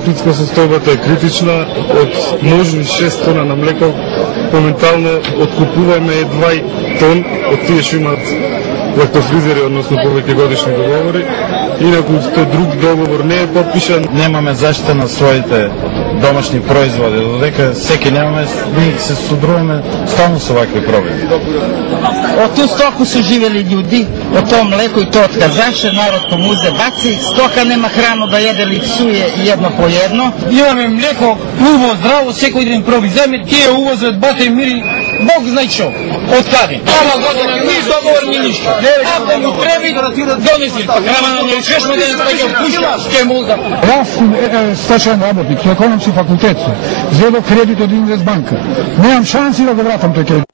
Охридска состојбата е критична, од можни 6 тона на млеко, моментално откупуваме едва тон од тие што имаат лактофризери, односно повеќе годишни договори. Инаку тој друг договор не е подпишан. Немаме заштита на своите домашни производи, додека секи немаме, ние се содруваме стално со вакви проблеми. Од ту стоку се живели људи, од тоа млеко и тоа откажаше, народ помузе баци, стока нема храно да једе ли псуе едно по едно. Имаме млеко, убаво, здраво, секој ден проби земе, тие увозат бата и мири, Бог знае што, од каде. Ова година ни договор, ни ништо. Ако му треби, донеси. Ама не чешмо да не ќе пушка, ќе му да. Јас сум стечаен работник, со економски факултет, зедов кредит од Инвестбанка. Немам шанси да го вратам тој кредит.